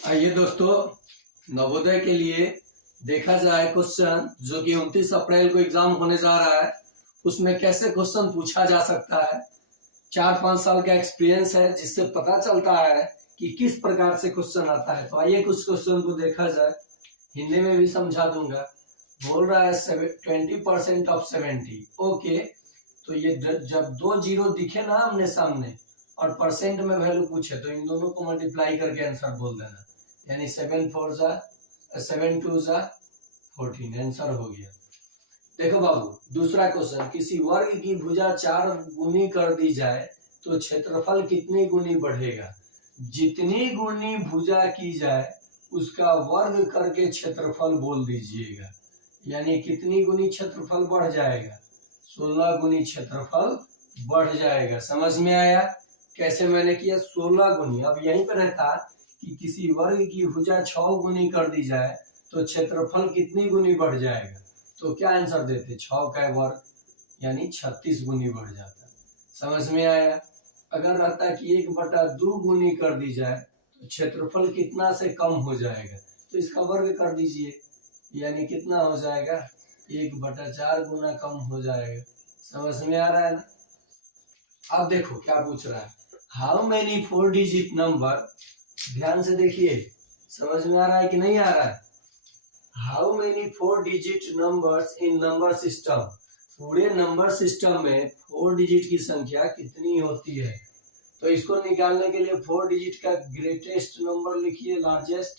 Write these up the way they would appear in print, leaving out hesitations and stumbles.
आइए दोस्तों, नवोदय के लिए देखा जाए क्वेश्चन जो कि 29 अप्रैल को एग्जाम होने जा रहा है, उसमें कैसे क्वेश्चन पूछा जा सकता है। 4-5 साल का एक्सपीरियंस है जिससे पता चलता है कि किस प्रकार से क्वेश्चन आता है। तो आइए कुछ क्वेश्चन को देखा जाए, हिंदी में भी समझा दूंगा। बोल रहा है 20% ऑफ 70। ओके, तो ये जब दो जीरो दिखे ना आमने सामने और परसेंट में वैल्यू पूछे तो इन दोनों को मल्टीप्लाई करके आंसर बोल देना, यानी 7 2 14 आंसर हो गया। देखो बाबू, दूसरा क्वेश्चन, किसी वर्ग की भुजा 4 गुनी कर दी जाए तो क्षेत्रफल कितनी गुनी बढ़ेगा। जितनी गुनी भुजा की जाए उसका वर्ग करके क्षेत्रफल बोल दीजिएगा, यानी कितनी गुनी क्षेत्रफल बढ़ जाएगा, 16 गुनी क्षेत्रफल बढ़ जाएगा। समझ में आया कैसे मैंने किया, 16 गुनी। अब यहीं पर रहता कि किसी वर्ग की भुजा 6 गुनी कर दी जाए तो क्षेत्रफल कितनी गुनी बढ़ जाएगा, तो क्या आंसर देते, 6 का वर्ग यानी 36 गुनी बढ़ जाता। समझ में आया। अगर रहता कि 1/2 गुनी कर दी जाए तो क्षेत्रफल कितना से कम हो जाएगा, तो इसका वर्ग कर दीजिए, यानी कितना हो जाएगा, 1/4 गुना कम हो जाएगा। समझ में आ रहा है ना। अब देखो क्या पूछ रहा है, हाउ मेनी 4 डिजिट नंबर, ध्यान से देखिए, समझ में आ रहा है कि नहीं आ रहा है। How many 4 digit numbers in number system, पूरे नंबर सिस्टम में 4 डिजिट की संख्या कितनी होती है। तो इसको निकालने के लिए 4 डिजिट का ग्रेटेस्ट नंबर लिखिए, लार्जेस्ट,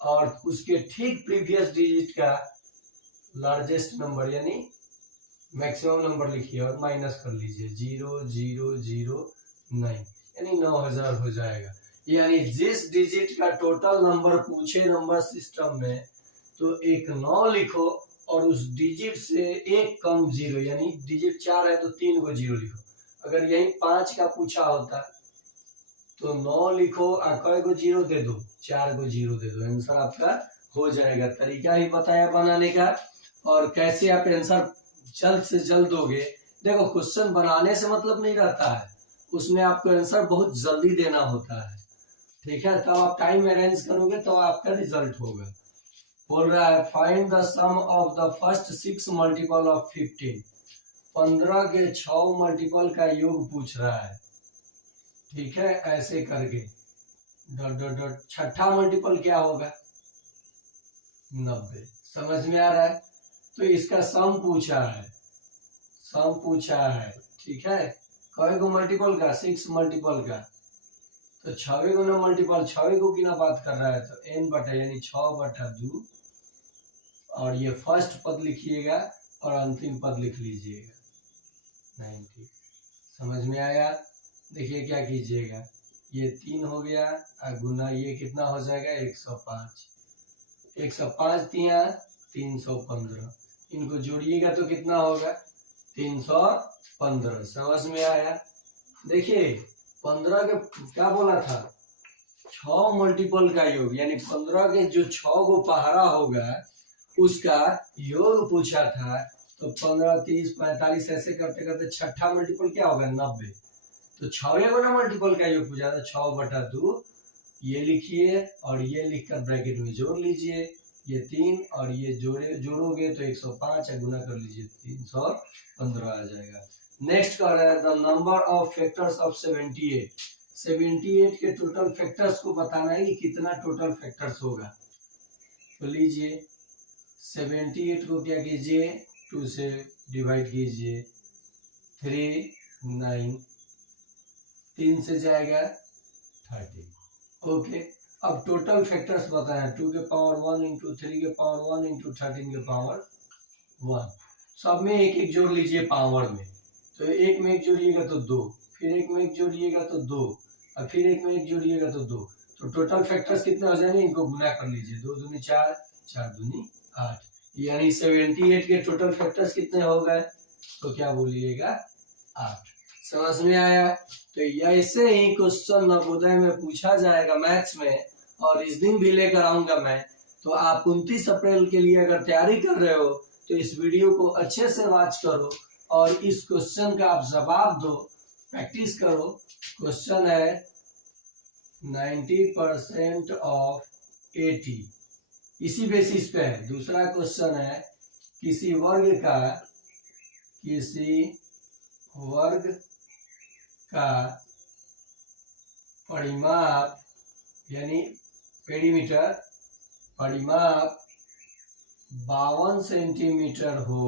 और उसके ठीक प्रीवियस डिजिट का लार्जेस्ट नंबर यानी मैक्सिमम नंबर लिखिए और माइनस कर लीजिए, 0009 यानी 9000 हो जाएगा। यानी जिस डिजिट का टोटल नंबर पूछे नंबर सिस्टम में तो एक 9 लिखो और उस डिजिट से एक कम जीरो, यानी डिजिट 4 है तो 3 को जीरो लिखो। अगर यही 5 का पूछा होता तो 9 लिखो और कई को जीरो दे दो, 4 को जीरो दे दो, आंसर आपका हो जाएगा। तरीका ही बताया बनाने का और कैसे आप आंसर जल्द से जल्द दोगे। देखो, क्वेश्चन बनाने से मतलब नहीं रहता है, उसमें आपको आंसर बहुत जल्दी देना होता है, ठीक है। तब आप टाइम अरेंज करोगे तो आपका रिजल्ट होगा। बोल रहा है find the sum of the first 6 multiple of 15, 15 के 6 मल्टीपल का योग पूछ रहा है, ठीक है। ऐसे करके डॉट डॉट डॉट, छठा मल्टीपल क्या होगा, 90। समझ में आ रहा है। तो इसका सम पूछा है, सम पूछा है, ठीक है। कई को मल्टीपल का, 6 मल्टीपल का, तो 6 गुना मल्टीपल 6 को किना बात कर रहा है, तो n बटा यानी 6/2, और ये फर्स्ट पद लिखिएगा और अंतिम पद लिख लीजिएगा 90। समझ में आया। देखिए क्या कीजिएगा, ये 3 हो गया और गुना ये कितना हो जाएगा, 105, 105 तिया 315, इनको जोड़िएगा तो कितना होगा, 315। समझ में आया। देखिए 15 के क्या बोला था, 6 मल्टीपल का योग, यानी 15 के जो 6 को पहाड़ा होगा उसका योग पूछा था। तो 15 30 45 ऐसे करते करते छठा मल्टीपल क्या होगा, 90। तो 6 गुना मल्टीपल का योग पूछा था, 6/2 ये लिखिए और ये लिखकर ब्रैकेट में जोड़ लीजिए, ये 3 और ये जोड़ोगे तो 105 गुना कर लीजिए 315 आ जाएगा। नेक्स्ट कह रहा है the number of factors of 78, 78 के टोटल फैक्टर्स को बताना है कि कितना टोटल फैक्टर्स होगा। तो लीजिए 78 को क्या कीजिए, 2 से डिवाइड कीजिए, 3 9, 3 से जाएगा 30। ओके, अब टोटल फैक्टर्स बताएं, 2 के पावर 1 इंटू 3 के पावर 1 इंटू 13 के पावर 1। सब में एक एक जोड़ लीजिए पावर में, तो एक में एक जोड़िएगा तो 2, फिर एक में एक जोड़िएगा तो 2, और फिर एक में एक जोड़िएगा तो 2। तो टोटल फैक्टर्स कितने हो जाएंगे, इनको गुना कर लीजिए, 2 दूनी 4, 4 दूनी 8, यानी 78 के टोटल फैक्टर्स कितने हो गए, तो क्या बोलिएगा, 8। समझ में आया। तो ऐसे ही क्वेश्चन नवोदय में पूछा जाएगा मैथ्स में, और रीजनिंग भी लेकर आऊंगा मैं। तो आप 29 अप्रैल के लिए अगर तैयारी कर रहे हो तो इस वीडियो को अच्छे से वॉच करो और इस क्वेश्चन का आप जवाब दो, प्रैक्टिस करो। क्वेश्चन है 90% ऑफ 80। इसी बेसिस पे है। दूसरा क्वेश्चन है किसी वर्ग का परिमाप यानी पेरीमीटर परिमाप 52 सेंटीमीटर हो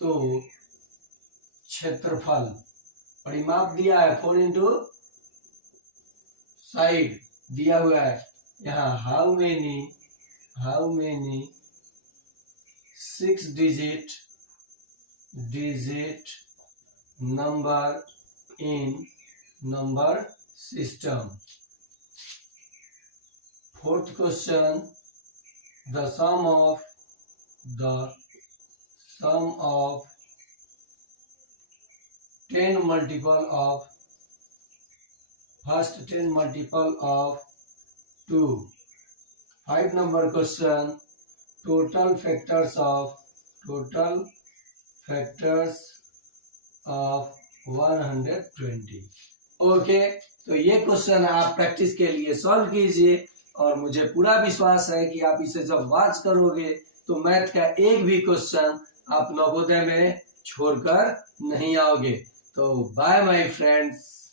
तो क्षेत्रफल परिमाप दिया है 4 इंटू साइड दिया हुआ है यहाँ how many 6 digit number in number system. Fourth question the sum of 10 multiple of first 10 multiple of 2। 5 number question total factors of 120। Okay, तो ये क्वेश्चन आप प्रैक्टिस के लिए सॉल्व कीजिए और मुझे पूरा विश्वास है कि आप इसे जब वॉच करोगे तो मैथ का एक भी क्वेश्चन आप नवोदय में छोड़कर नहीं आओगे। तो बाय माय फ्रेंड्स।